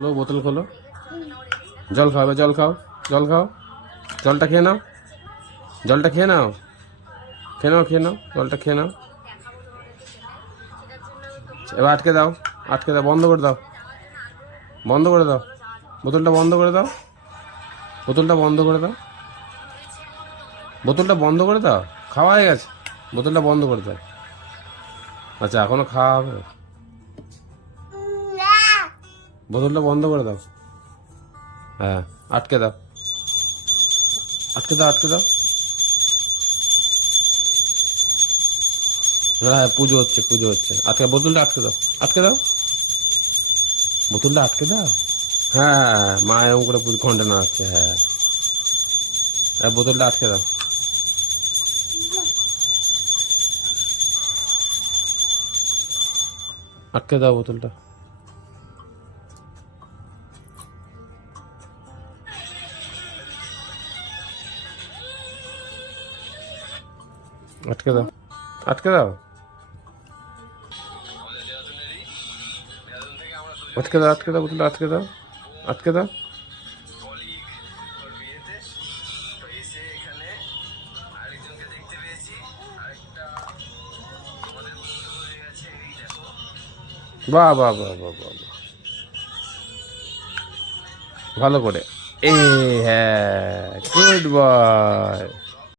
लो बोतल खोलो। जल खाओ, जल खाओ, जल खाओ। জলটা খেয়ে নাও, জলটা খেয়ে নাও, খেয়ে নাও, খেয়ে নাও, জলটা খেয়ে নাও। এবার আটকে দাও, আটকে দাও, বন্ধ করে দাও, বন্ধ করে দাও, বোতলটা বন্ধ করে দাও, বোতলটা বন্ধ করে দাও, বোতলটা বন্ধ করে দাও। খাওয়া হয়ে গেছে, বোতলটা বন্ধ করে দাও। আচ্ছা এখনো খাওয়া হবে, বোতলটা বন্ধ করে দাও। হ্যাঁ আটকে দাও, আটকে দাও, আটকে দাও। হ্যাঁ পুজো হচ্ছে, পুজো হচ্ছে। আটকে, বোতলটা আটকে দাও, আটকে দাও, বোতলটা আটকে দাও। হ্যাঁ হ্যাঁ, মা এরকম করে ঘন্টা নাড়াচ্ছে। হ্যাঁ হ্যাঁ, বোতলটা আটকে দাও, আটকে দাও বোতলটা। আটকে দাও, আটকে দাও, আটকে দাও, আটকে দাও, বোতলটা আটকে দাও, আটকে দাও। বাহ বাহ বাহ বাহ বাহ, ভালো করে। এ হ্যাঁ, গুড বয়।